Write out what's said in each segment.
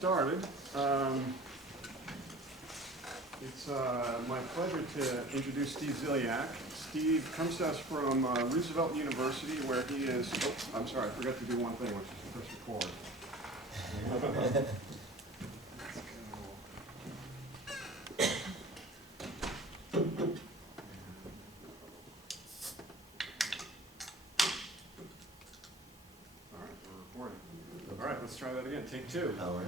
Started. It's my pleasure to introduce Steve Ziliak. Steve comes to us from Roosevelt University, where he is. Oh, I'm sorry, I forgot to do one thing, which is to press record. All right, let's try that again. Take two. All right.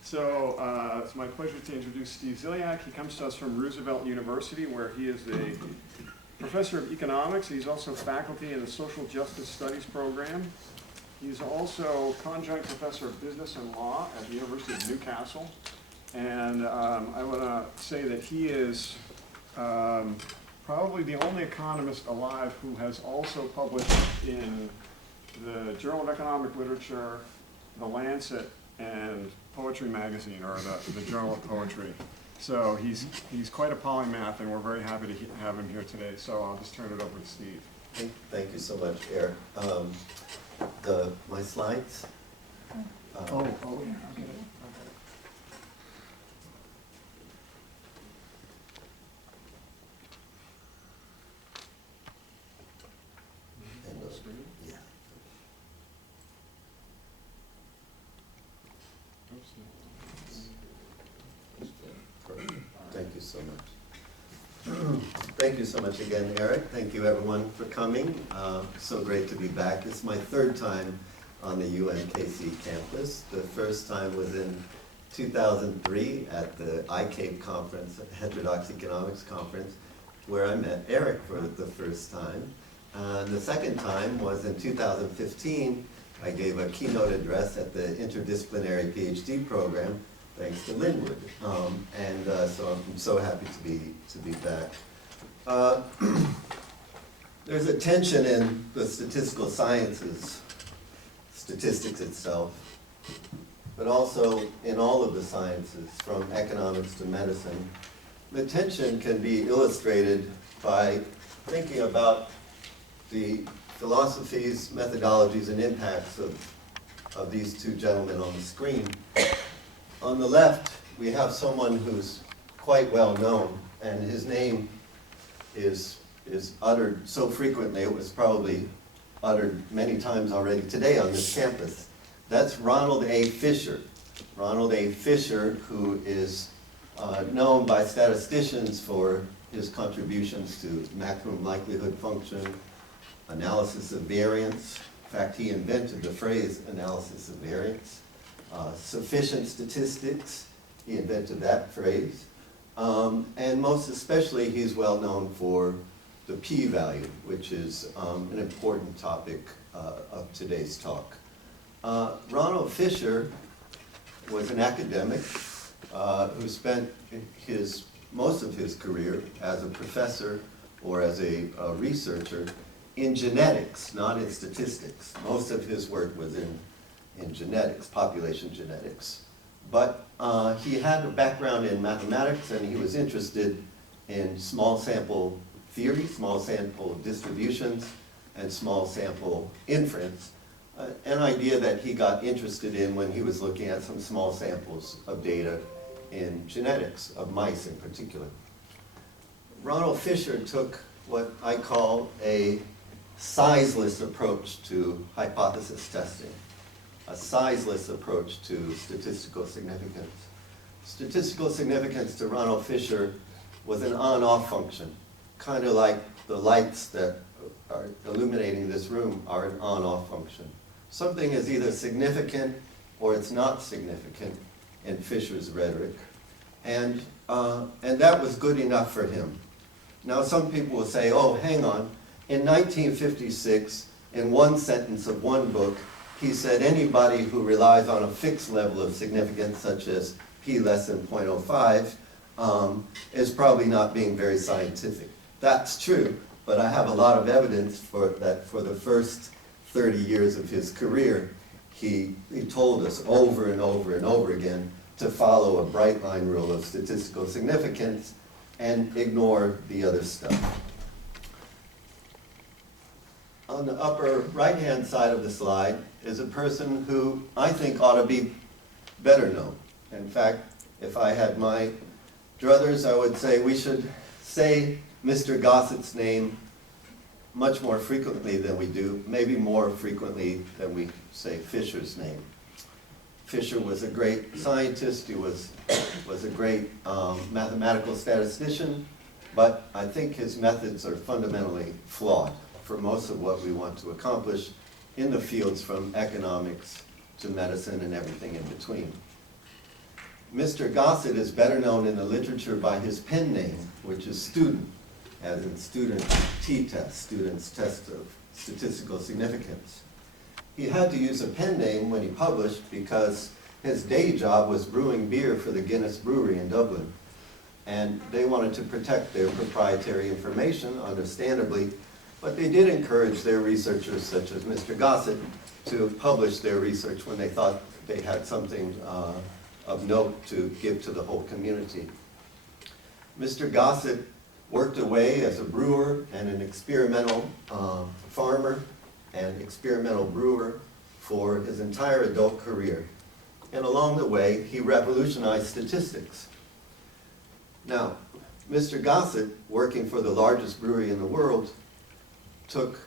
So it's my pleasure to introduce Steve Ziliak. He comes to us from Roosevelt University, where he is a professor of economics. He's also faculty in the Social Justice Studies program. He's also conjunct professor of business and law at the University of Newcastle. And I want to say that he is probably the only economist alive who has also published in the Journal of Economic Literature, The Lancet, and Poetry Magazine, or the Journal of Poetry. So he's quite a polymath, and we're very happy to have him here today. So I'll just turn it over to Steve. Thank you so much, Eric. My slides. Yeah, okay. Yeah. Thank you so much. Thank you so much again, Eric. Thank you, everyone, for coming. So great to be back. It's my third time on the UMKC campus. The first time was in 2003 at the ICAPE conference, Heterodox Economics Conference, where I met Eric for the first time. The second time was in 2015. I gave a keynote address at the interdisciplinary PhD program, thanks to Linwood, so I'm so happy to be back. There's a tension in the statistical sciences, statistics itself, but also in all of the sciences, from economics to medicine. The tension can be illustrated by thinking about the philosophies, methodologies, and impacts of these two gentlemen on the screen. On the left, we have someone who's quite well known, and his name is uttered so frequently, it was probably uttered many times already today on this campus. That's Ronald A. Fisher. Ronald A. Fisher, who is known by statisticians for his contributions to maximum likelihood function, analysis of variance. In fact, he invented the phrase analysis of variance. Sufficient statistics, he invented that phrase. And most especially, he's well known for the p-value, which is an important topic of today's talk. Ronald Fisher was an academic who spent most of his career as a professor or as a researcher in genetics, not in statistics. Most of his work was in genetics, population genetics. But he had a background in mathematics, and he was interested in small sample theory, small sample distributions, and small sample inference, an idea that he got interested in when he was looking at some small samples of data in genetics, of mice in particular. Ronald Fisher took what I call a sizeless approach to hypothesis testing, a sizeless approach to statistical significance. Statistical significance to Ronald Fisher was an on-off function, kind of like the lights that are illuminating this room are an on-off function. Something is either significant or it's not significant in Fisher's rhetoric, and that was good enough for him. Now some people will say, oh, hang on, in 1956, in one sentence of one book, he said anybody who relies on a fixed level of significance, such as p less than 0.05, is probably not being very scientific. That's true, but I have a lot of evidence that for the first 30 years of his career, he told us over and over and over again to follow a bright line rule of statistical significance and ignore the other stuff. On the upper right-hand side of the slide is a person who I think ought to be better known. In fact, if I had my druthers, I would say we should say Mr. Gossett's name much more frequently than we do, maybe more frequently than we say Fisher's name. Fisher was a great scientist, he was a great mathematical statistician, but I think his methods are fundamentally flawed for most of what we want to accomplish in the fields from economics to medicine and everything in between. Mr. Gossett is better known in the literature by his pen name, which is student, as in student t-test, student's test of statistical significance. He had to use a pen name when he published because his day job was brewing beer for the Guinness Brewery in Dublin. And they wanted to protect their proprietary information, understandably, but they did encourage their researchers, such as Mr. Gossett, to publish their research when they thought they had something of note to give to the whole community. Mr. Gossett worked away as a brewer and an experimental farmer and experimental brewer for his entire adult career. And along the way, he revolutionized statistics. Now, Mr. Gossett, working for the largest brewery in the world, took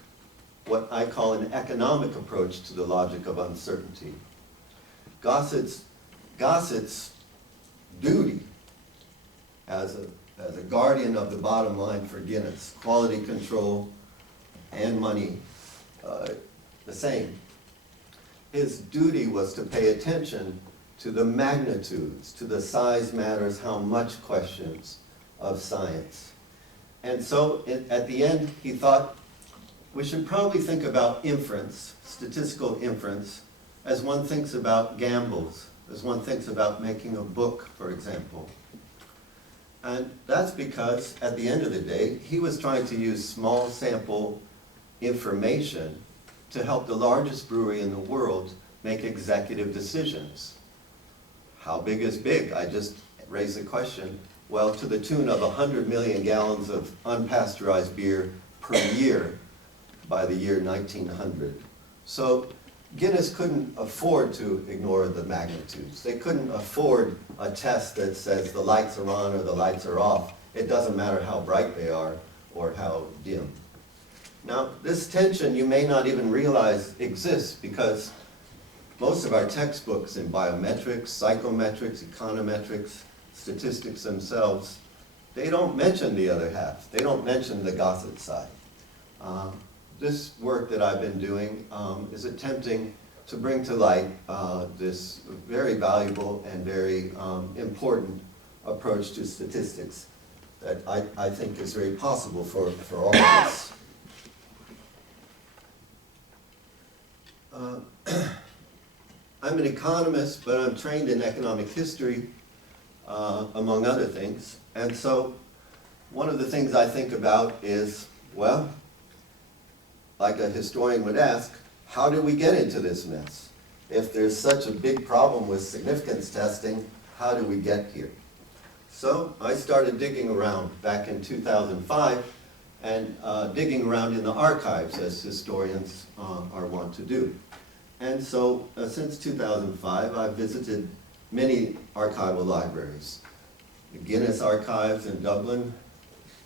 what I call an economic approach to the logic of uncertainty. Gossett's duty as a guardian of the bottom line for Guinness, quality control and money, the same. His duty was to pay attention to the magnitudes, to the size matters, how much questions of science. And so at the end, he thought, we should probably think about inference, statistical inference, as one thinks about gambles, as one thinks about making a book, for example. And that's because, at the end of the day, he was trying to use small sample information to help the largest brewery in the world make executive decisions. How big is big? I just raised the question. Well, to the tune of 100 million gallons of unpasteurized beer per year by the year 1900. So Guinness couldn't afford to ignore the magnitudes. They couldn't afford a test that says the lights are on or the lights are off. It doesn't matter how bright they are or how dim. Now, this tension you may not even realize exists because most of our textbooks in biometrics, psychometrics, econometrics, statistics themselves, they don't mention the other half. They don't mention the Gossett side. This work that I've been doing is attempting to bring to light this very valuable and very important approach to statistics that I think is very possible for all of us. I'm an economist, but I'm trained in economic history, among other things. And so one of the things I think about is, well, like a historian would ask, how did we get into this mess? If there's such a big problem with significance testing, how did we get here? So I started digging around back in 2005 and digging around in the archives as historians are wont to do. And so since 2005, I've visited many archival libraries. The Guinness Archives in Dublin,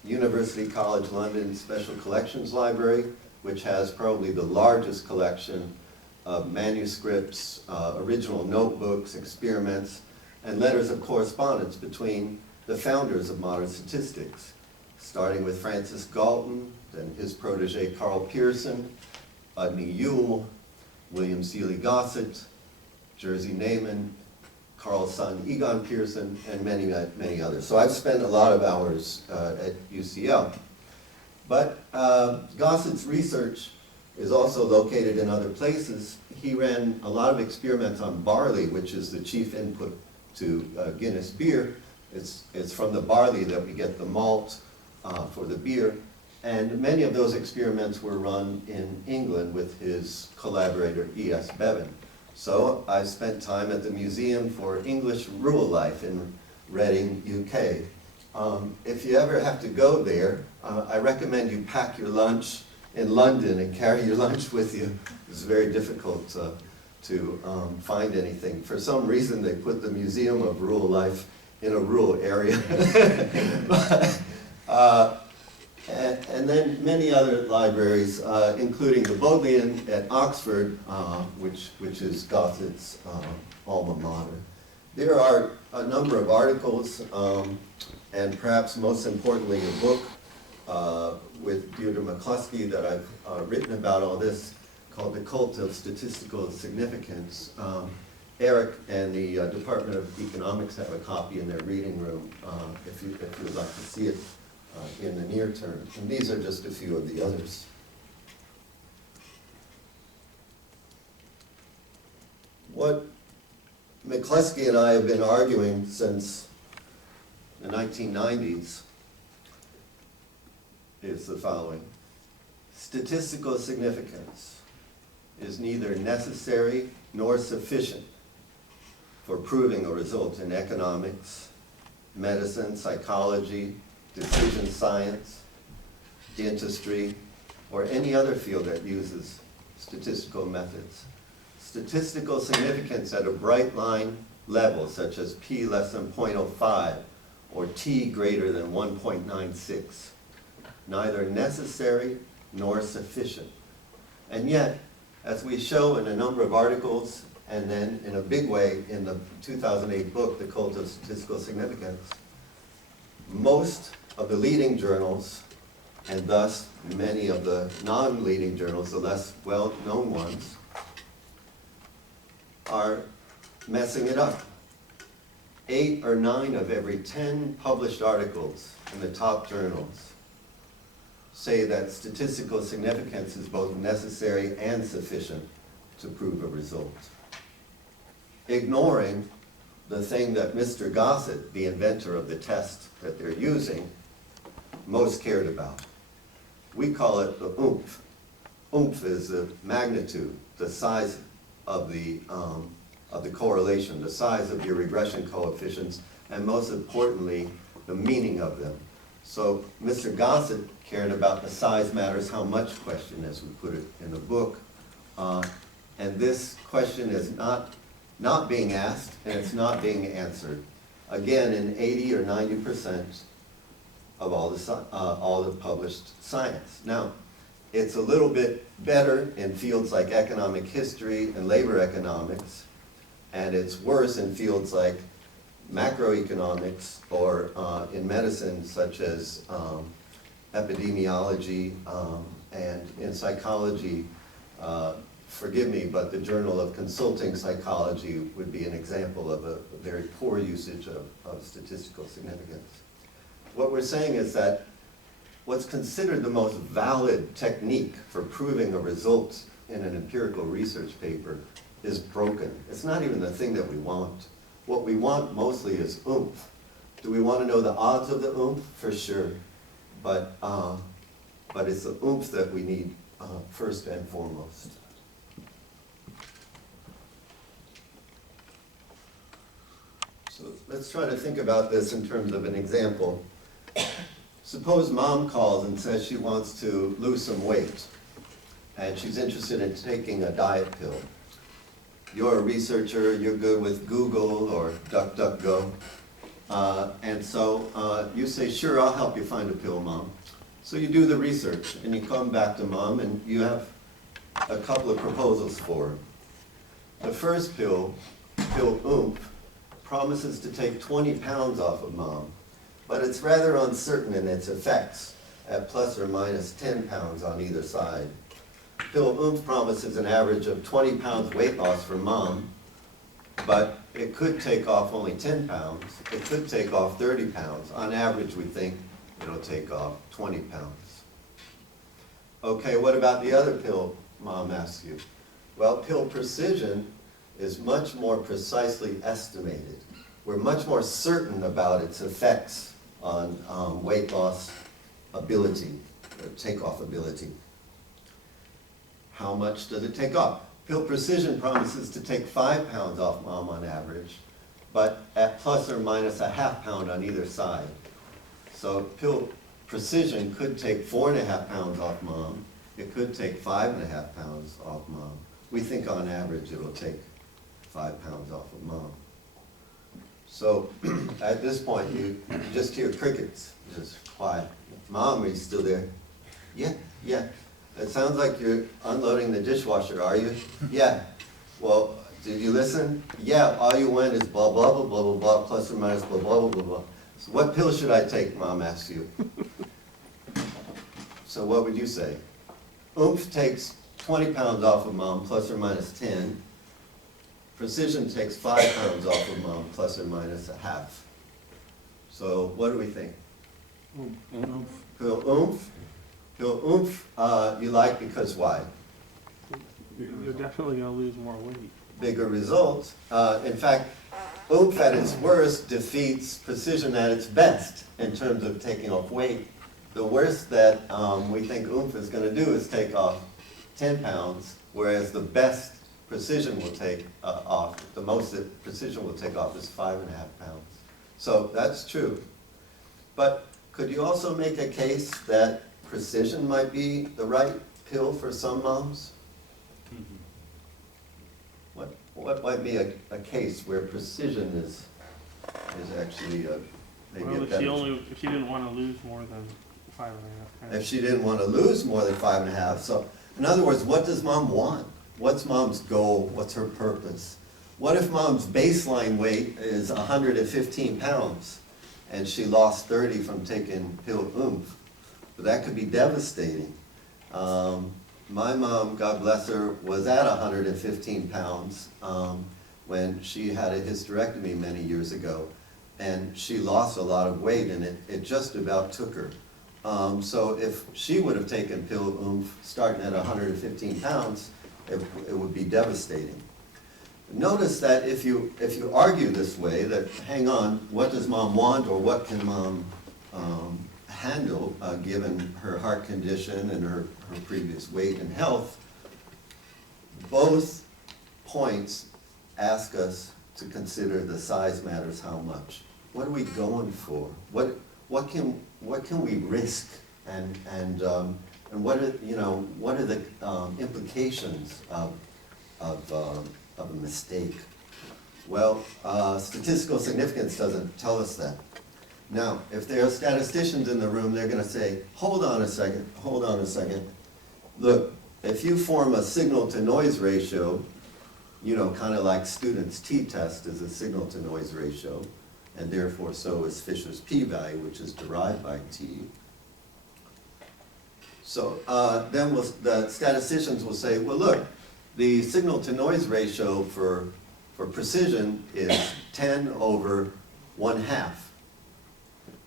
University College London Special Collections Library, which has probably the largest collection of manuscripts, original notebooks, experiments, and letters of correspondence between the founders of modern statistics, starting with Francis Galton, then his protege Carl Pearson, Udny Yule, William Seeley Gossett, Jerzy Neyman, Carl's son Egon Pearson, and many, many others. So I've spent a lot of hours at UCL. But Gossett's research is also located in other places. He ran a lot of experiments on barley, which is the chief input to Guinness beer. It's from the barley that we get the malt for the beer. And many of those experiments were run in England with his collaborator E.S. Bevan. So I spent time at the Museum for English Rural Life in Reading, UK. If you ever have to go there, I recommend you pack your lunch in London and carry your lunch with you. It's very difficult to find anything. For some reason, they put the Museum of Rural Life in a rural area. And then many other libraries, including the Bodleian at Oxford, which is Gossett's alma mater. There are a number of articles, and perhaps most importantly, a book with Deirdre McCluskey that I've written about all this, called The Cult of Statistical Significance. Eric and the Department of Economics have a copy in their reading room if you'd like to see it in the near term. And these are just a few of the others. What McCluskey and I have been arguing since the 1990s is the following. Statistical significance is neither necessary nor sufficient for proving a result in economics, medicine, psychology, decision science, dentistry, or any other field that uses statistical methods. Statistical significance at a bright line level, such as p less than 0.05 or t greater than 1.96, neither necessary nor sufficient. And yet, as we show in a number of articles, and then in a big way in the 2008 book, The Cult of Statistical Significance, most of the leading journals, and thus many of the non-leading journals, the less well-known ones, are messing it up. 8 or 9 of every 10 published articles in the top journals say that statistical significance is both necessary and sufficient to prove a result, ignoring the thing that Mr. Gossett, the inventor of the test that they're using, most cared about. We call it the oomph. Oomph is the magnitude, the size of the correlation, the size of your regression coefficients, and most importantly, the meaning of them. So Mr. Gossett cared about the size matters how much question, as we put it in the book. And this question is not being asked, and it's not being answered. Again, in 80 or 90% of all the published science. Now, it's a little bit better in fields like economic history and labor economics, and it's worse in fields like macroeconomics or in medicine, such as epidemiology, and in psychology. Forgive me, but the Journal of Consulting Psychology would be an example of a very poor usage of statistical significance. What we're saying is that what's considered the most valid technique for proving a result in an empirical research paper is broken. It's not even the thing that we want. What we want mostly is oomph. Do we want to know the odds of the oomph? For sure. But it's the oomph that we need first and foremost. So let's try to think about this in terms of an example. Suppose mom calls and says she wants to lose some weight, and she's interested in taking a diet pill. You're a researcher, you're good with Google or DuckDuckGo, and so you say, sure, I'll help you find a pill, Mom. So you do the research, and you come back to Mom, and you have a couple of proposals for her. The first pill, pill oomph, promises to take 20 pounds off of Mom, but it's rather uncertain in its effects at plus or minus 10 pounds on either side. Pill oomph promises an average of 20 pounds weight loss for Mom, but it could take off only 10 pounds. It could take off 30 pounds. On average, we think it'll take off 20 pounds. Okay, what about the other pill, Mom asks you? Well, pill precision is much more precisely estimated. We're much more certain about its effects on weight loss ability, or takeoff ability. How much does it take off? Pill precision promises to take 5 pounds off Mom on average, but at plus or minus a half pound on either side. So pill precision could take 4.5 pounds off Mom. It could take 5.5 pounds off Mom. we think on average it'll take 5 pounds off of mom. So at this point, you just hear crickets, just quiet. Mom, are you still there? Yeah, yeah. It sounds like you're unloading the dishwasher, are you? Yeah. Well, did you listen? Yeah, all you went is blah, blah, blah, blah, blah, blah, plus or minus blah, blah, blah, blah, blah. So what pill should I take, Mom asks you. So what would you say? Oomph takes 20 pounds off of Mom, plus or minus 10. Precision takes 5 pounds off of Mom, plus or minus a half. So what do we think? Oomph. Pill oomph? Pill oomph you like because why? You're definitely going to lose more weight. Bigger results. In fact, oomph at its worst defeats precision at its best in terms of taking off weight. The worst that we think oomph is going to do is take off 10 pounds, whereas the best precision will take off, the most that precision will take off is 5.5 pounds. So that's true. But could you also make a case that precision might be the right pill for some moms? What might be a case where precision is actually maybe Well, a better? if she didn't want to lose more than 5.5 pounds. If she didn't want to lose more than 5.5. So in other words, what does mom want? What's mom's goal? What's her purpose? What if mom's baseline weight is 115 pounds and she lost 30 from taking pill oomph? But that could be devastating. My mom, God bless her, was at 115 pounds when she had a hysterectomy many years ago. And she lost a lot of weight, and it just about took her. So if she would have taken pill oomph starting at 115 pounds, it would be devastating. Notice that if you argue this way, that hang on, what does mom want, or what can mom handle given her heart condition and her previous weight and health, both points ask us to consider the size matters how much. What are we going for? What can we risk, and what are the implications of a mistake? Well, statistical significance doesn't tell us that. Now, if there are statisticians in the room, they're going to say, hold on a second. Look, if you form a signal-to-noise ratio, kind of like students' t-test is a signal-to-noise ratio, and therefore so is Fisher's p-value, which is derived by t. So then the statisticians will say, well, look, the signal-to-noise ratio for precision is 10 over 1/2.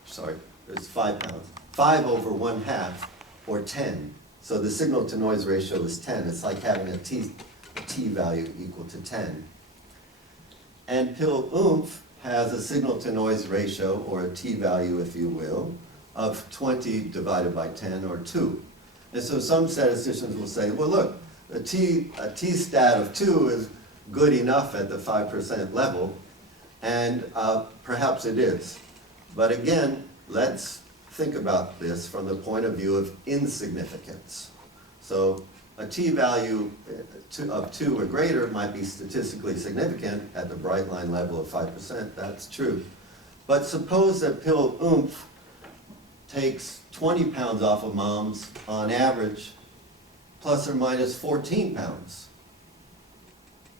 Sorry, it's 5 pounds. 5 over 1/2, or 10. So the signal-to-noise ratio is 10. It's like having a t-value equal to 10. And pill oomph has a signal-to-noise ratio, or a t-value, if you will, of 20 divided by 10, or 2. And so some statisticians will say, well, look, a t-stat of 2 is good enough at the 5% level, and perhaps it is. But again, let's think about this from the point of view of insignificance. So a t-value of 2 or greater might be statistically significant at the bright line level of 5%, that's true. But suppose that pill oomph takes 20 pounds off of moms on average, plus or minus 14 pounds.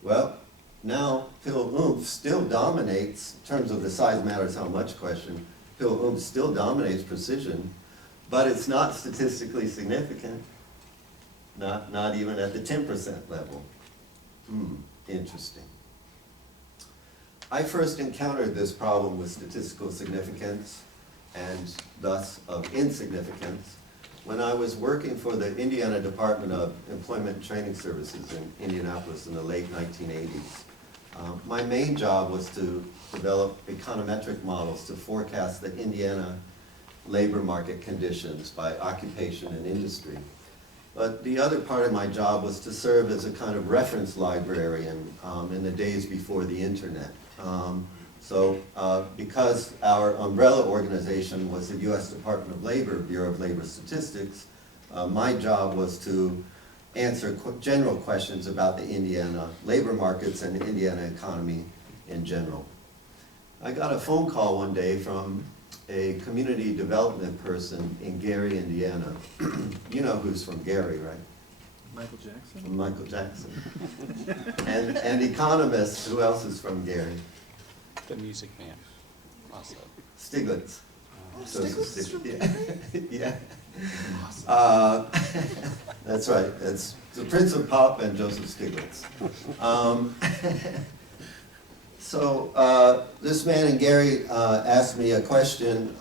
Well, now pill oomph still dominates, in terms of the size matters how much question, pill oomph still dominates precision, but it's not statistically significant, not even at the 10% level. Interesting. I first encountered this problem with statistical significance, and thus of insignificance, when I was working for the Indiana Department of Employment and Training Services in Indianapolis in the late 1980s. My main job was to develop econometric models to forecast the Indiana labor market conditions by occupation and industry. But the other part of my job was to serve as a kind of reference librarian in the days before the internet. Because our umbrella organization was the U.S. Department of Labor, Bureau of Labor Statistics, my job was to answer general questions about the Indiana labor markets and the Indiana economy in general. I got a phone call one day from a community development person in Gary, Indiana. You know who's from Gary, right? Michael Jackson? From Michael Jackson. And economists, who else is from Gary? The Music Man, also. Stiglitz. Oh, So Stiglitz is from yeah. Yeah. That's right. It's the Prince of Pop and Joseph Stiglitz. This man in Gary asked me a question.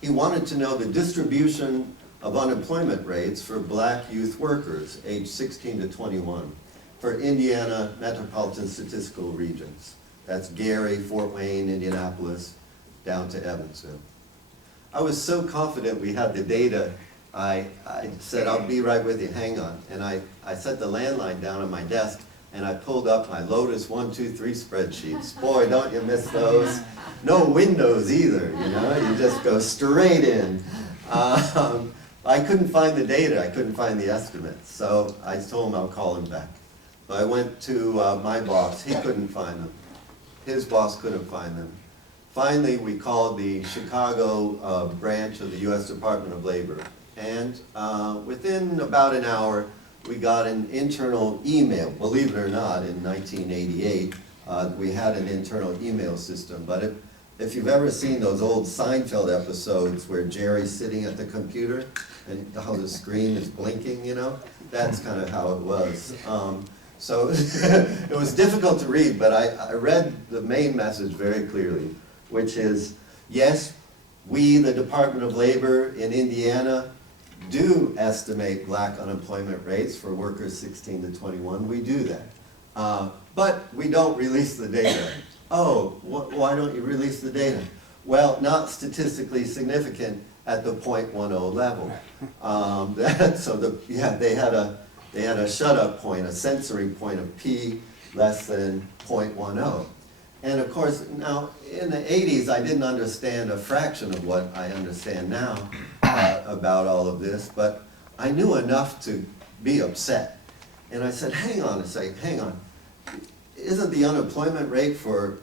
He wanted to know the distribution of unemployment rates for black youth workers aged 16 to 21 for Indiana metropolitan statistical regions. That's Gary, Fort Wayne, Indianapolis, down to Evansville. I was so confident we had the data, I said, I'll be right with you, hang on. And I set the landline down on my desk, and I pulled up my Lotus 1, 2, 3 spreadsheets. Boy, don't you miss those. No windows either, you know, you just go straight in. I couldn't find the data, I couldn't find the estimates, so I told him I'll call him back. So I went to my boss, he couldn't find them. His boss couldn't find them. Finally, we called the Chicago branch of the U.S. Department of Labor. And within about an hour, we got an internal email. Believe it or not, in 1988, we had an internal email system. But if you've ever seen those old Seinfeld episodes where Jerry's sitting at the computer and how the screen is blinking, you know, that's kind of how it was. So it was difficult to read, but I read the main message very clearly, which is, yes, we, the Department of Labor in Indiana, do estimate black unemployment rates for workers 16 to 21. We do that. But we don't release the data. Oh, why don't you release the data? Well, not statistically significant at the 0.10 level. They had a shut-up point, a censoring point of p less than 0.10. And of course, now, in the 80s, I didn't understand a fraction of what I understand now about all of this, but I knew enough to be upset. And I said, hang on a second, hang on. Isn't the unemployment rate for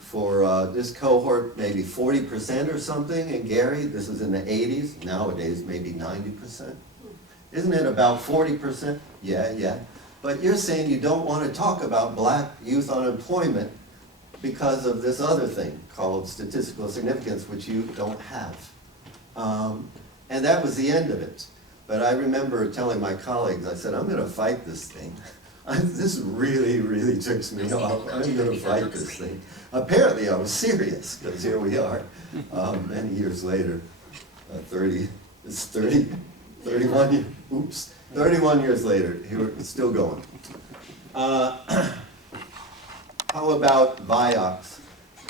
this cohort maybe 40% or something in Gary? This is in the 80s, nowadays maybe 90%. Isn't it about 40%? Yeah. But you're saying you don't want to talk about black youth unemployment because of this other thing called statistical significance, which you don't have. And that was the end of it. But I remember telling my colleagues, I said, I'm going to fight this thing. This really, really ticks me off. I'm going to fight this thing. Apparently I was serious, because here we are, many years later, 31 years later, here, still going. How about Vioxx?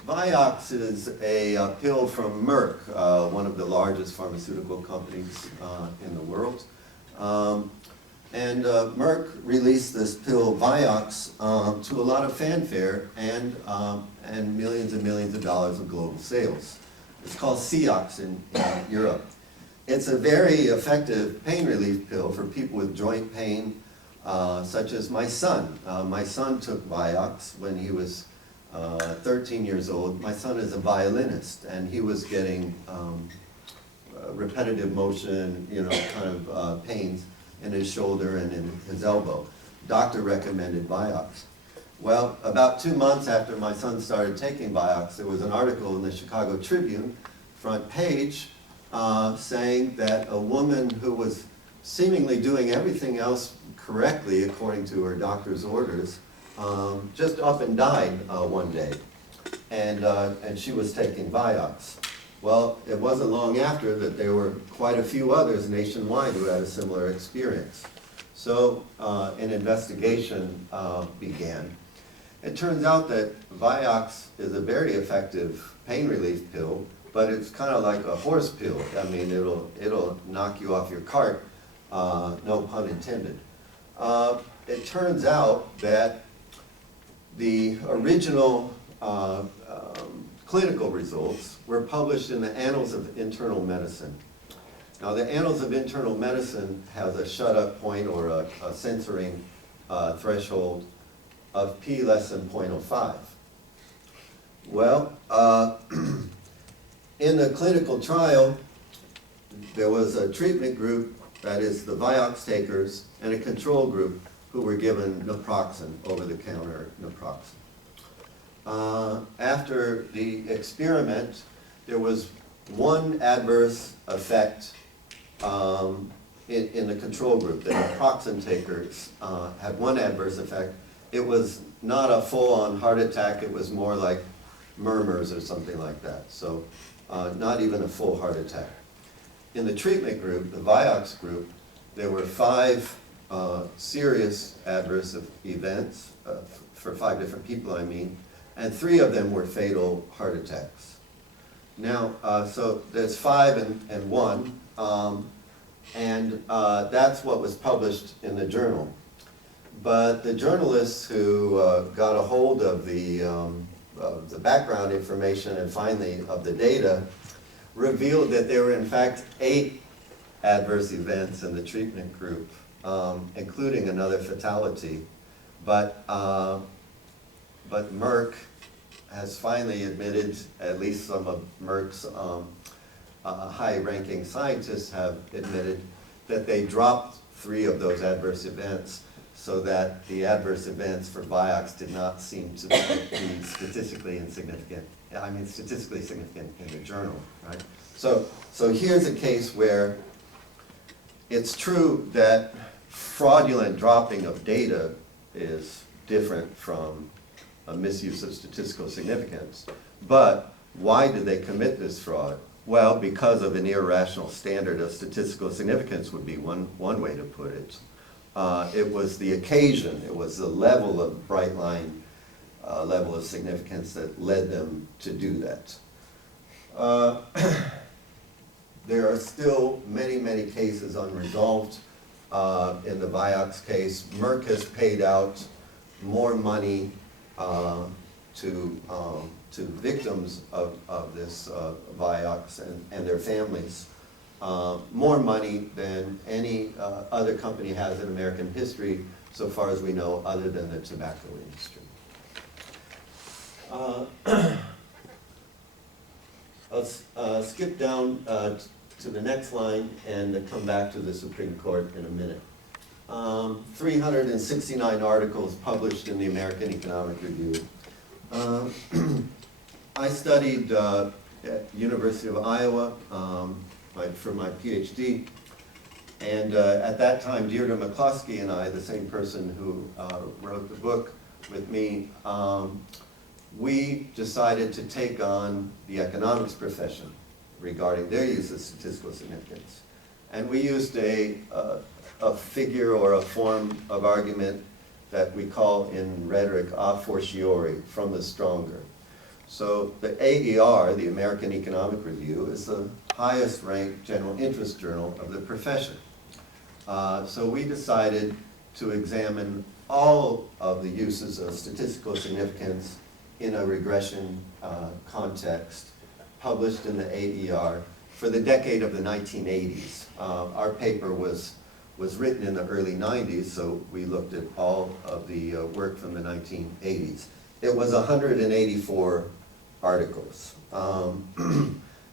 Vioxx is a pill from Merck, one of the largest pharmaceutical companies in the world. Merck released this pill, Vioxx, to a lot of fanfare and millions and millions of dollars of global sales. It's called Vioxx in Europe. It's a very effective pain relief pill for people with joint pain, such as my son. My son took Vioxx when he was 13 years old. My son is a violinist, and he was getting repetitive motion, you know, kind of pains in his shoulder and in his elbow. Doctor recommended Vioxx. Well, about 2 months after my son started taking Vioxx, there was an article in the Chicago Tribune, front page, saying that a woman who was seemingly doing everything else correctly according to her doctor's orders, just up and died one day, and she was taking Vioxx. Well, it wasn't long after that there were quite a few others nationwide who had a similar experience. So an investigation began. It turns out that Vioxx is a very effective pain relief pill, but it's kind of like a horse pill. I mean, it'll knock you off your cart, no pun intended. It turns out that the original clinical results were published in the Annals of Internal Medicine. Now, the Annals of Internal Medicine has a shut-up point or a censoring threshold of p less than 0.05. Well, in the clinical trial, there was a treatment group, that is the Vioxx takers, and a control group who were given naproxen, over-the-counter naproxen. After the experiment, there was one adverse effect in the control group. The naproxen takers had one adverse effect. It was not a full-on heart attack, it was more like murmurs or something like that. So not even a full heart attack. In the treatment group, the Vioxx group, there were 5 serious adverse events, for 5 different people I mean, and 3 of them were fatal heart attacks. Now, so there's 5 and 1, and that's what was published in the journal. But the journalists who got a hold of the background information and finally of the data revealed that there were in fact 8 adverse events in the treatment group, including another fatality. But Merck has finally admitted, at least some of Merck's high-ranking scientists have admitted, that they dropped 3 of those adverse events so that the adverse events for Vioxx did not seem to be statistically insignificant. I mean, statistically significant in the journal, right? So here's a case where it's true that fraudulent dropping of data is different from a misuse of statistical significance. But why did they commit this fraud? Well, because of an irrational standard of statistical significance would be one way to put it. It was the occasion, it was the level of bright line, level of significance that led them to do that. There are still many cases unresolved. In the Vioxx case, Merck has paid out more money to victims of this Vioxx and their families, more money than any other company has in American history, so far as we know, other than the tobacco industry. I'll skip down to the next line and come back to the Supreme Court in a minute. 369 articles published in the American Economic Review. I studied at University of Iowa for my PhD, and at that time Deirdre McCloskey and I, the same person who wrote the book with me, we decided to take on the economics profession regarding their use of statistical significance. And we used a figure or a form of argument that we call in rhetoric a fortiori, from the stronger. So the AER, the American Economic Review, is the highest ranked general interest journal of the profession. So we decided to examine all of the uses of statistical significance in a regression context, published in the AER for the decade of the 1980s. Our paper was written in the early 90s, so we looked at all of the work from the 1980s. It was 184 articles.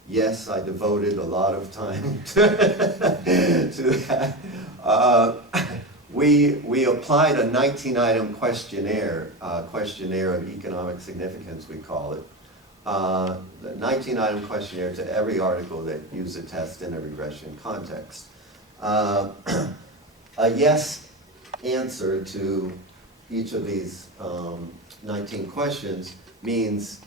Yes, I devoted a lot of time to that. We applied a 19-item questionnaire, questionnaire of economic significance, we call it. The 19-item questionnaire to every article that used a test in a regression context. A yes answer to each of these 19 questions means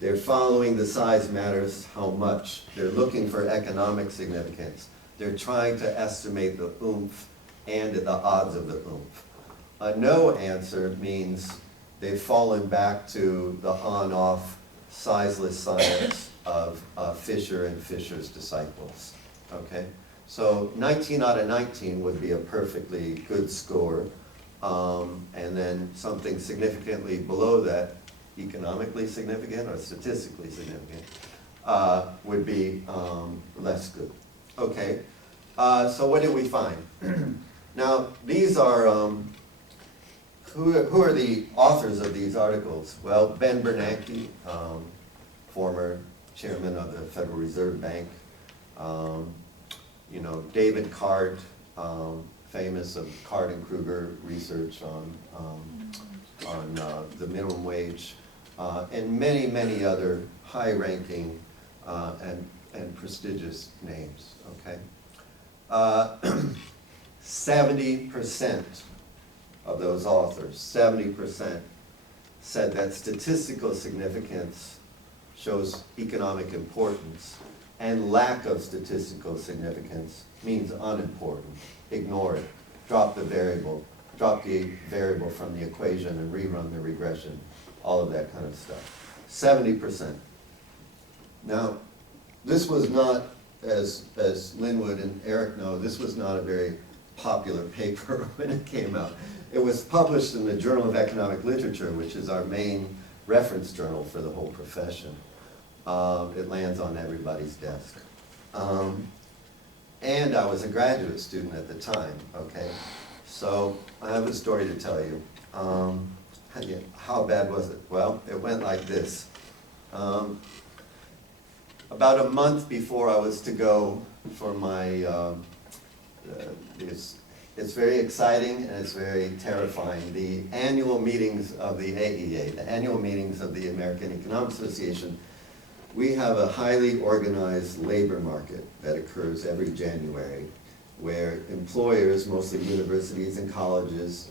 they're following the size matters how much. They're looking for economic significance. They're trying to estimate the oomph and the odds of the oomph. A no answer means they've fallen back to the on-off sizeless science of Fisher and Fisher's disciples. Okay? So 19 out of 19 would be a perfectly good score. And then something significantly below that, economically significant or statistically significant, would be less good. Okay, So what did we find? Now, these are, who are the authors of these articles? Well, Ben Bernanke, former chairman of the Federal Reserve Bank. You know, David Card, famous of Card and Kruger research on the minimum wage, and many, many other high-ranking and prestigious names, okay? 70% of those authors, 70% said that statistical significance shows economic importance, and lack of statistical significance means unimportant. Ignore it. Drop the variable from the equation and rerun the regression, all of that kind of stuff. 70%. Now, this was not, as Linwood and Eric know, this was not a very popular paper when it came out. It was published in the Journal of Economic Literature, which is our main reference journal for the whole profession. It lands on everybody's desk. And I was a graduate student at the time, okay? So I have a story to tell you. How bad was it? Well, it went like this. About a month before I was to go for my, it's very exciting and it's very terrifying. The annual meetings of the AEA, the annual meetings of the American Economic Association, we have a highly organized labor market that occurs every January, where employers, mostly universities and colleges,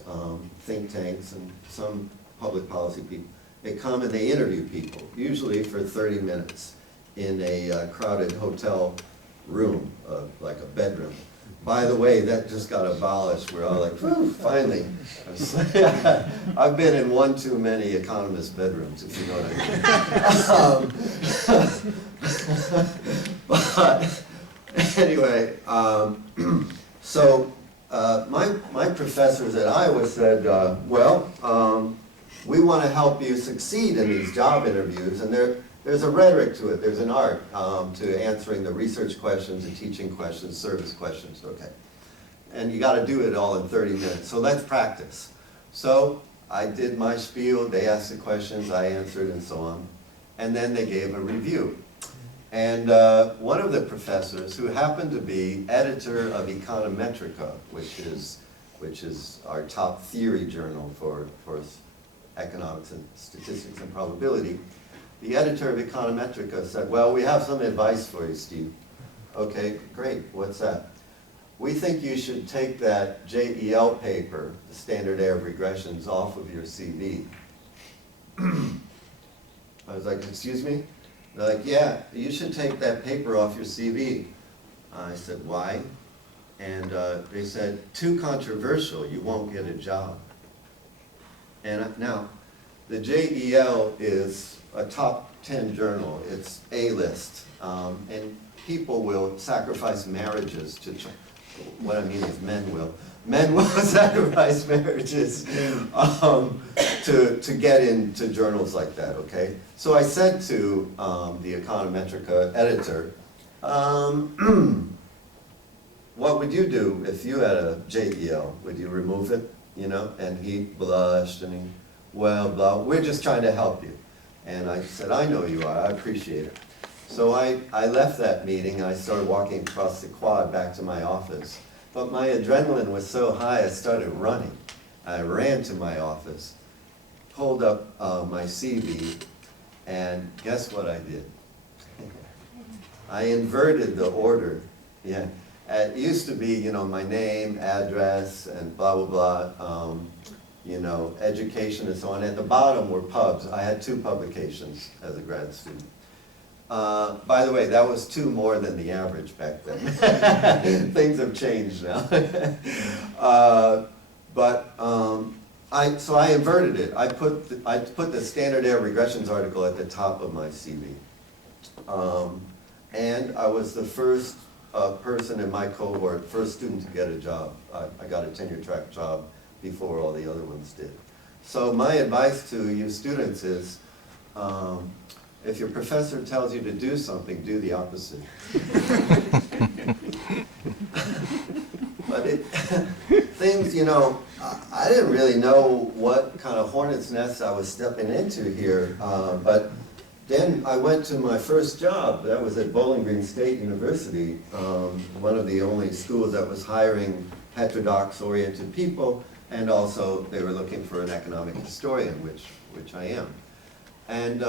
think tanks, and some public policy people, they come and they interview people, usually for 30 minutes in a crowded hotel room, like a bedroom. By the way, that just got abolished. We're all like, whew, finally. I've been in one too many economist bedrooms, if you know what I mean. But anyway, so my professors at Iowa said, well, we want to help you succeed in these job interviews, and there's a rhetoric to it, there's an art to answering the research questions, the teaching questions, service questions, okay. And you got to do it all in 30 minutes, so let's practice. So I did my spiel, they asked the questions, I answered, and so on. And then they gave a review. And one of the professors, who happened to be editor of Econometrica, which is our top theory journal for economics and statistics and probability, the editor of Econometrica said, well, we have some advice for you, Steve. Okay, great, what's that? We think you should take that JEL paper, the standard error of regressions, off of your CV. I was like, excuse me? They're like, yeah, you should take that paper off your CV. I said, why? And they said, too controversial, you won't get a job. And now, the JEL is a top 10 journal. It's A-list. And people will sacrifice marriages to, what I mean is men will sacrifice marriages to get into journals like that, okay? So I said to the Econometrica editor, what would you do if you had a JEL? Would you remove it, you know? And he blushed and he, well, blah, we're just trying to help you. And I said, I know you are, I appreciate it. So I left that meeting, I started walking across the quad back to my office. But my adrenaline was so high, I started running. I ran to my office, pulled up my CV, and guess what I did? I inverted the order. Yeah, it used to be, you know, my name, address, and blah, blah, blah, you know, education and so on. At the bottom were pubs. I had 2 publications as a grad student. By the way, that was 2 more than the average back then. Things have changed now. So I inverted it. I put the standard error regressions article at the top of my CV. And I was the first person in my cohort, first student to get a job. I got a tenure track job before all the other ones did. So my advice to you students is, if your professor tells you to do something, do the opposite. things, you know, I didn't really know what kind of hornet's nest I was stepping into here, but then I went to my first job. That was at Bowling Green State University, one of the only schools that was hiring heterodox-oriented people, and also they were looking for an economic historian, which I am. And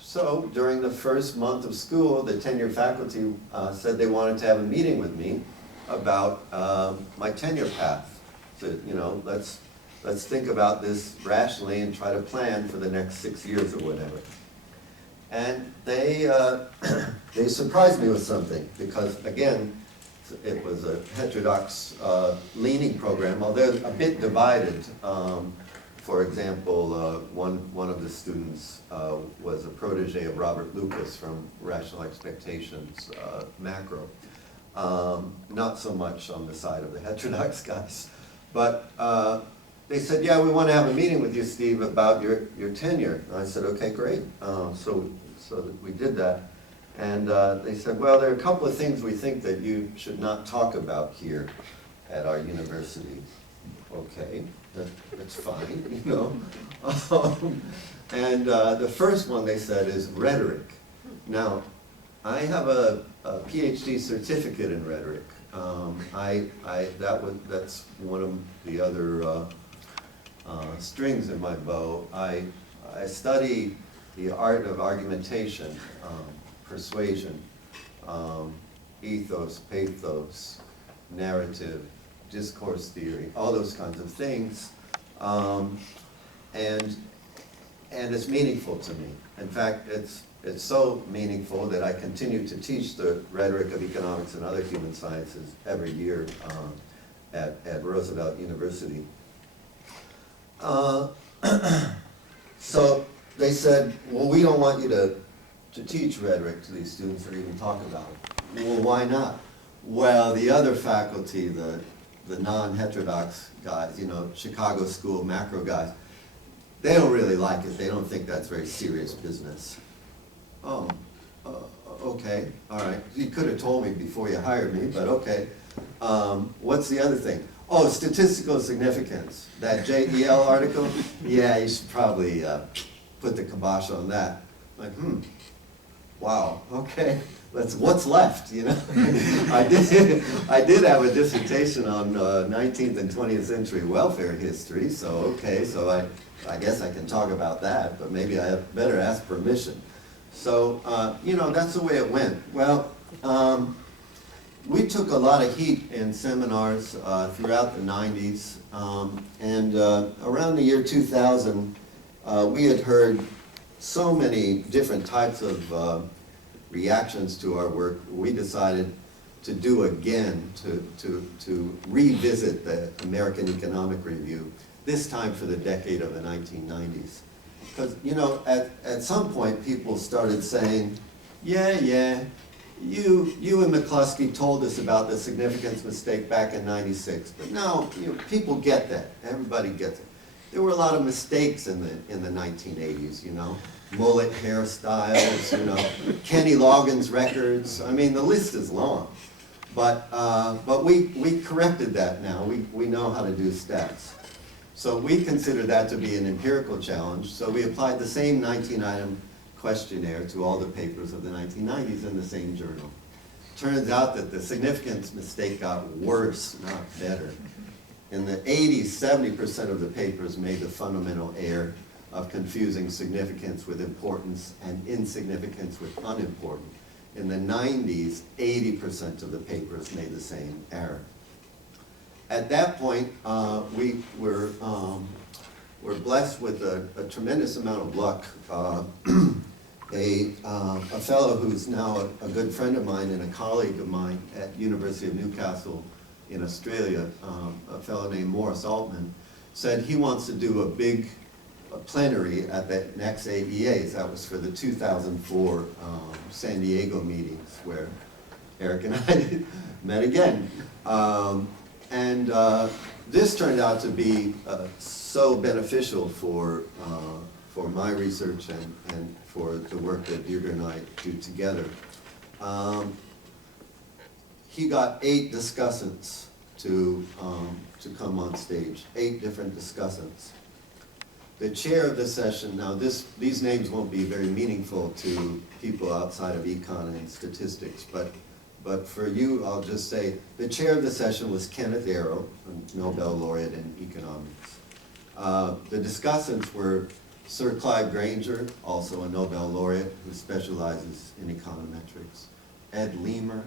so during the first month of school, the tenure faculty said they wanted to have a meeting with me about my tenure path. So, you know, let's think about this rationally and try to plan for the next 6 years or whatever. And they surprised me with something, because again, it was a heterodox leaning program, although a bit divided. For example, one of the students was a protege of Robert Lucas from Rational Expectations, macro. Not so much on the side of the heterodox guys. But they said, yeah, we want to have a meeting with you, Steve, about your tenure. And I said, okay, great. So we did that. And they said, well, there are a couple of things we think that you should not talk about here at our university. Okay, that's fine, you know. And the first one, they said, is rhetoric. Now, I have a PhD certificate in rhetoric. That's one of the other strings in my bow. I study the art of argumentation, persuasion, ethos, pathos, narrative, discourse theory, all those kinds of things, and it's meaningful to me. In fact, it's so meaningful that I continue to teach the rhetoric of economics and other human sciences every year at Roosevelt University. So they said, well, we don't want you to teach rhetoric to these students or even talk about it. Well, why not? Well, the other faculty, the non-heterodox guys, you know, Chicago School macro guys, they don't really like it. They don't think that's very serious business. Oh, okay, all right. You could have told me before you hired me, but okay. What's the other thing? Oh, statistical significance. That JEL article? Yeah, you should probably put the kibosh on that. Like, wow, okay. What's left, you know? I did have a dissertation on 19th and 20th century welfare history, so okay, so I guess I can talk about that, but maybe I better ask permission. So, you know, that's the way it went. Well, we took a lot of heat in seminars throughout the 90s, and around the year 2000, we had heard so many different types of reactions to our work. We decided to do again, to revisit the American Economic Review, this time for the decade of the 1990s. Because, you know, at some point people started saying, yeah, you and McCluskey told us about the significance mistake back in '96, but now, you know, people get that. Everybody gets it. There were a lot of mistakes in the 1980s, you know. Mullet hairstyles, you know, Kenny Loggins records. I mean, the list is long. But we corrected that now. We know how to do stats. So we consider that to be an empirical challenge. So we applied the same 19-item questionnaire to all the papers of the 1990s in the same journal. Turns out that the significance mistake got worse, not better. In the 80s, 70% of the papers made the fundamental error of confusing significance with importance and insignificance with unimportant. In the 90s, 80% of the papers made the same error. At that point, we were blessed with a tremendous amount of luck. A fellow who's now a good friend of mine and a colleague of mine at University of Newcastle in Australia, a fellow named Morris Altman, said he wants to do a big plenary at the next AEAs. That was for the 2004 San Diego meetings where Eric and I met again. This turned out to be so beneficial for my research and for the work that Deirdre and I do together. He got 8 discussants to come on stage, 8 different discussants. The chair of the session, now these names won't be very meaningful to people outside of econ and statistics, but for you, I'll just say, the chair of the session was Kenneth Arrow, a Nobel laureate in economics. The discussants were Sir Clive Granger, also a Nobel laureate who specializes in econometrics, Ed Leamer,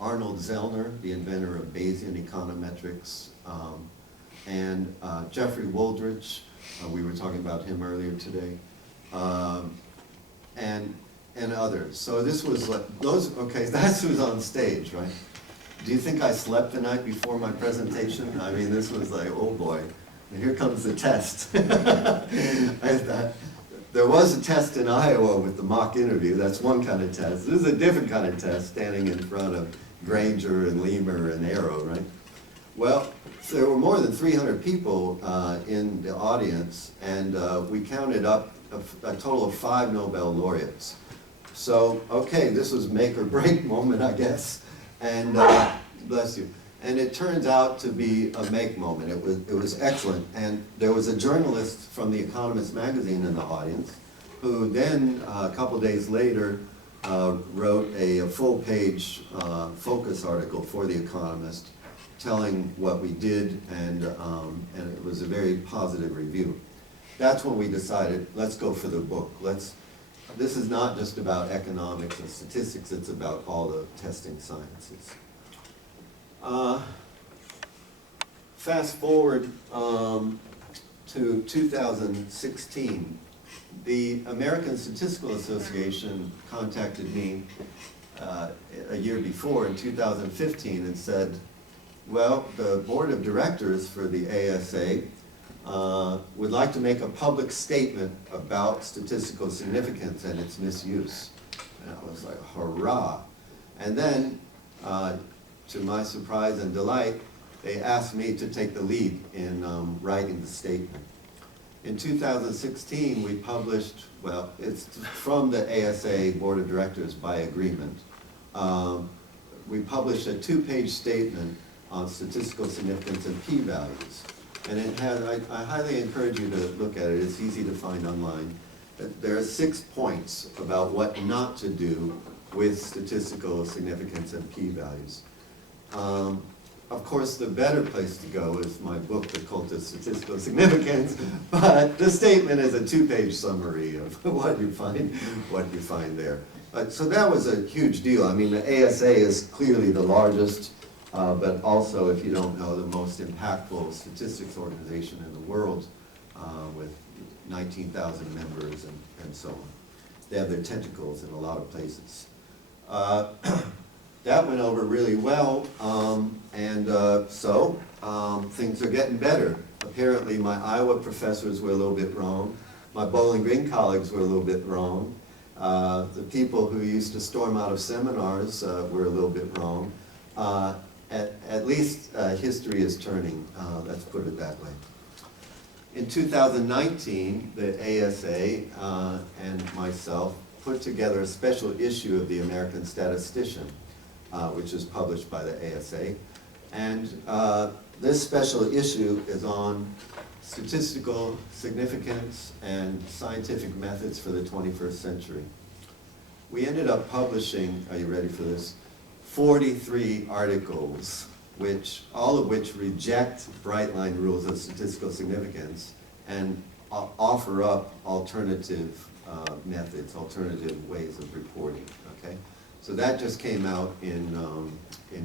Arnold Zellner, the inventor of Bayesian econometrics, and Jeffrey Wooldridge, we were talking about him earlier today, and others. So this was like, okay, that's who's on stage, right? Do you think I slept the night before my presentation? I mean, this was like, oh boy, and here comes the test. I thought, there was a test in Iowa with the mock interview. That's one kind of test. This is a different kind of test, standing in front of Granger and Leamer and Arrow, right? Well, there were more than 300 people in the audience, and we counted up a total of 5 Nobel laureates. So, okay, this was make or break moment, I guess, and bless you. And it turns out to be a make moment. It was excellent, and there was a journalist from The Economist magazine in the audience, who then, a couple days later, wrote a full-page focus article for The Economist, telling what we did, and it was a very positive review. That's when we decided, let's go for the book. This is not just about economics and statistics, it's about all the testing sciences. Fast forward to 2016. The American Statistical Association contacted me a year before, in 2015, and said, well, the board of directors for the ASA would like to make a public statement about statistical significance and its misuse. And I was like, hurrah. And then, to my surprise and delight, they asked me to take the lead in writing the statement. In 2016, we published, well, it's from the ASA Board of Directors by agreement. We published a 2-page statement on statistical significance and p-values. And it had, I highly encourage you to look at it. It's easy to find online. There are 6 points about what not to do with statistical significance and p-values. Of course, the better place to go is my book, The Cult of Statistical Significance, but the statement is a 2-page summary of what you find there. So that was a huge deal. I mean, the ASA is clearly the largest, but also, if you don't know, the most impactful statistics organization in the world, with 19,000 members and so on. They have their tentacles in a lot of places. That went over really well, so things are getting better. Apparently my Iowa professors were a little bit wrong. My Bowling Green colleagues were a little bit wrong. The people who used to storm out of seminars were a little bit wrong. At least history is turning, let's put it that way. In 2019, the ASA and myself put together a special issue of the American Statistician, which is published by the ASA. And this special issue is on statistical significance and scientific methods for the 21st century. We ended up publishing, are you ready for this? 43 articles, all of which reject bright line rules of statistical significance and offer up alternative methods, alternative ways of reporting, okay? So that just came out in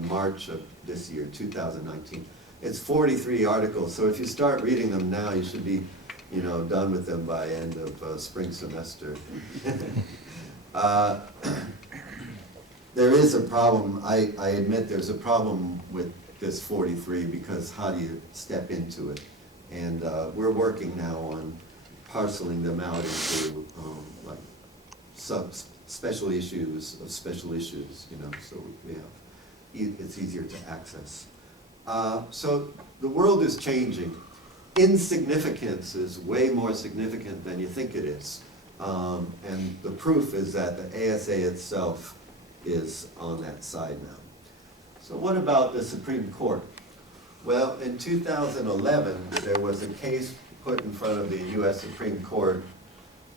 March of this year, 2019. It's 43 articles, so if you start reading them now, you should be, done with them by end of spring semester. There is a problem, I admit there's a problem with this 43 because how do you step into it? And we're working now on parceling them out into like special issues of special issues, so we have, it's easier to access. So the world is changing. Insignificance is way more significant than you think it is. And the proof is that the ASA itself is on that side now. So what about the Supreme Court? Well, in 2011, there was a case put in front of the US Supreme Court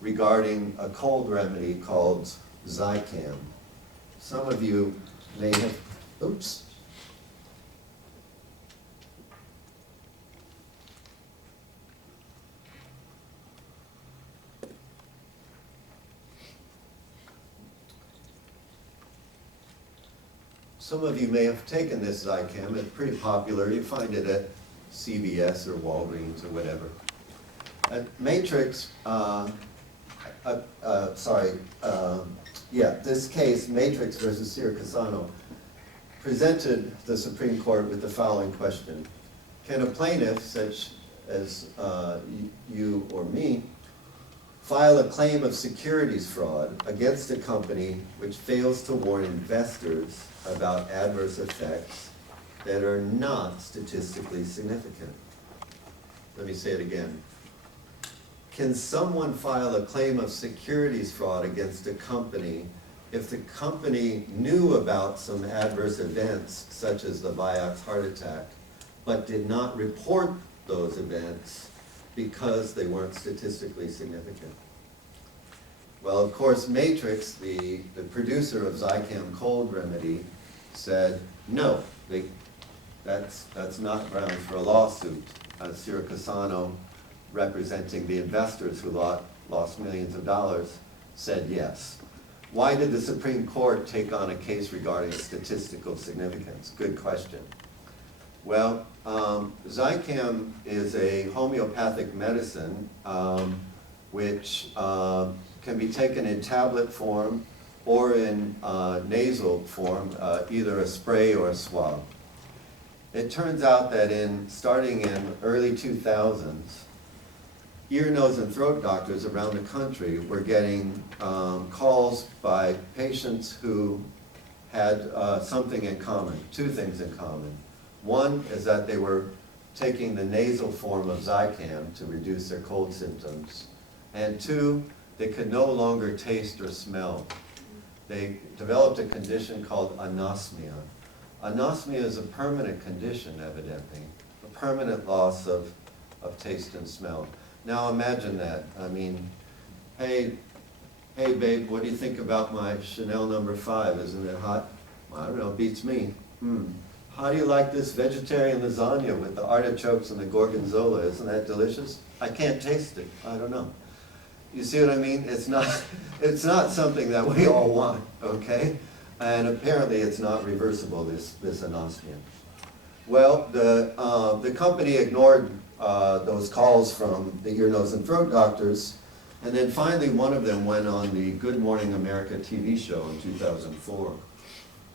regarding a cold remedy called Zicam. Some of you may have, oops. Some of you may have taken this Zicam. It's pretty popular. You find it at CVS or Walgreens or whatever. At Matrix, this case, Matrix versus Cassano, presented the Supreme Court with the following question. Can a plaintiff, such as you or me, file a claim of securities fraud against a company which fails to warn investors about adverse effects that are not statistically significant? Let me say it again. Can someone file a claim of securities fraud against a company if the company knew about some adverse events, such as the Vioxx heart attack, but did not report those events because they weren't statistically significant? Well, of course, Matrix, the producer of Zicam cold remedy, said, no, that's not grounds for a lawsuit. Cassano, representing the investors who lost millions of dollars, said yes. Why did the Supreme Court take on a case regarding statistical significance? Good question. Well, Zicam is a homeopathic medicine which can be taken in tablet form or in nasal form, either a spray or a swab. It turns out that starting in early 2000s, ear, nose, and throat doctors around the country were getting calls by patients who had something in common, two things in common. One is that they were taking the nasal form of Zicam to reduce their cold symptoms. And two, they could no longer taste or smell. They developed a condition called anosmia. Anosmia is a permanent condition, evidently, a permanent loss of taste and smell. Now imagine that. I mean, hey babe, what do you think about my Chanel No. 5? Isn't it hot? I don't know, beats me. How do you like this vegetarian lasagna with the artichokes and the gorgonzola? Isn't that delicious? I can't taste it. I don't know. You see what I mean? It's not something that we all want, okay? And apparently it's not reversible, this anosmia. Well, the company ignored those calls from the ear, nose, and throat doctors, and then finally one of them went on the Good Morning America TV show in 2004.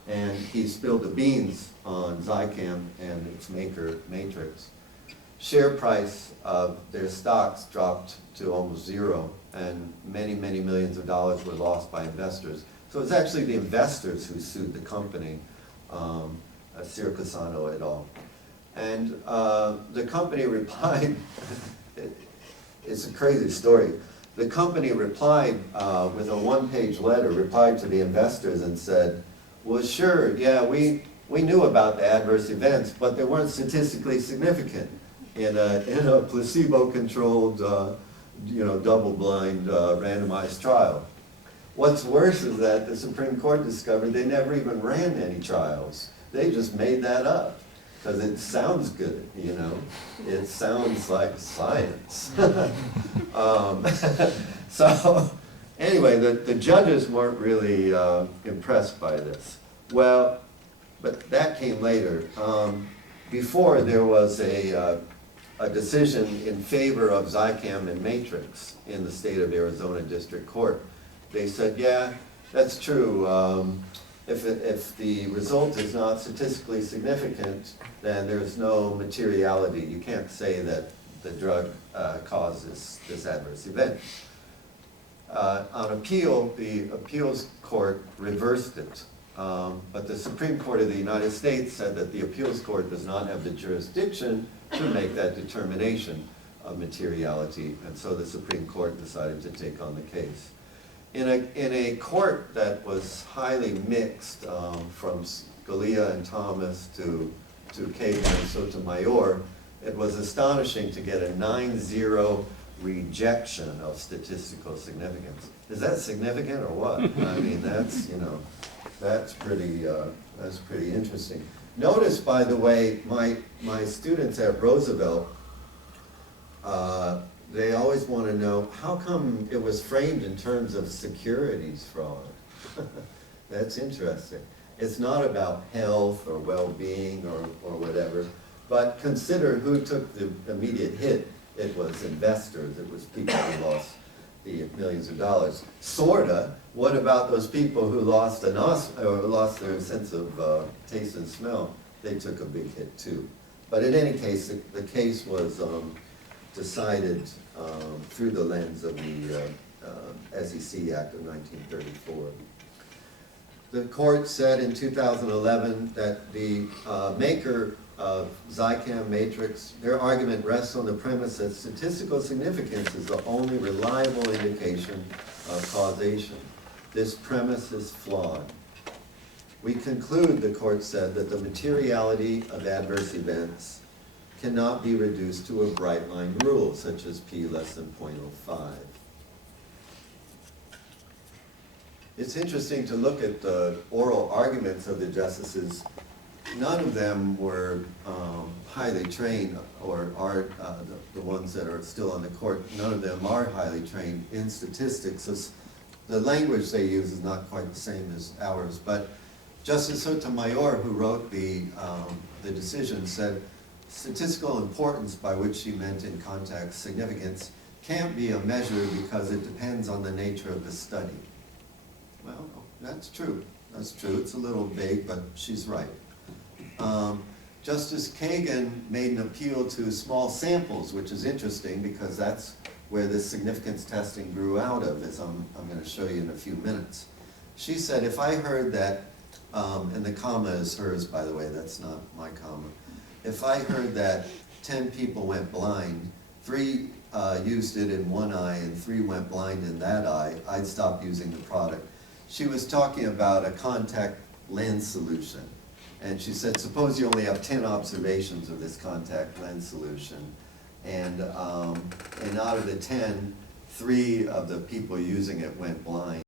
And he spilled the beans on Zicam and its maker, Matrix. Share price of their stocks dropped to almost zero, and many, many millions of dollars were lost by investors. So it's actually the investors who sued the company, Cassano et al. And the company replied, it's a crazy story. The company replied with a one-page letter, replied to the investors and said, well, sure, yeah, we knew about the adverse events, but they weren't statistically significant in a placebo-controlled, double-blind, randomized trial. What's worse is that the Supreme Court discovered they never even ran any trials. They just made that up because it sounds good, you know. It sounds like science. So anyway, the judges weren't really impressed by this. Well, but that came later. Before, there was a decision in favor of Zicam and Matrix in the state of Arizona District Court. They said, yeah, that's true. If the result is not statistically significant, then there's no materiality. You can't say that the drug causes this adverse event. On appeal, the appeals court reversed it. But the Supreme Court of the United States said that the appeals court does not have the jurisdiction to make that determination of materiality, and so the Supreme Court decided to take on the case. In a court that was highly mixed, from Scalia and Thomas to to Kagan and Sotomayor, it was astonishing to get a 9-0 rejection of statistical significance. Is that significant or what? I mean, that's, you know, that's pretty interesting. Notice, by the way, my students at Roosevelt, they always want to know, how come it was framed in terms of securities fraud? That's interesting. It's not about health or well-being or whatever, but consider who took the immediate hit. It was investors, it was people who lost the millions of dollars. Sorta, what about those people who lost lost their sense of taste and smell? They took a big hit too. But in any case, the case was decided through the lens of the SEC Act of 1934. The court said in 2011 that the maker of Zicam matrix, their argument rests on the premise that statistical significance is the only reliable indication of causation. This premise is flawed. We conclude, the court said, that the materiality of adverse events cannot be reduced to a bright line rule, such as p less than 0.05. It's interesting to look at the oral arguments of the justices. None of them were highly trained, or are the ones that are still on the court, none of them are highly trained in statistics. So the language they use is not quite the same as ours, but Justice Sotomayor, who wrote the decision, said, statistical importance, by which she meant in context significance, can't be a measure because it depends on the nature of the study. Well, that's true. That's true. It's a little vague, but she's right. Justice Kagan made an appeal to small samples, which is interesting because that's where this significance testing grew out of, as I'm going to show you in a few minutes. She said, if I heard that, and the comma is hers, by the way, that's not my comma. If I heard that 10 people went blind, 3 used it in one eye and 3 went blind in that eye, I'd stop using the product. She was talking about a contact lens solution. And she said, suppose you only have 10 observations of this contact lens solution. And out of the 10, 3 of the people using it went blind.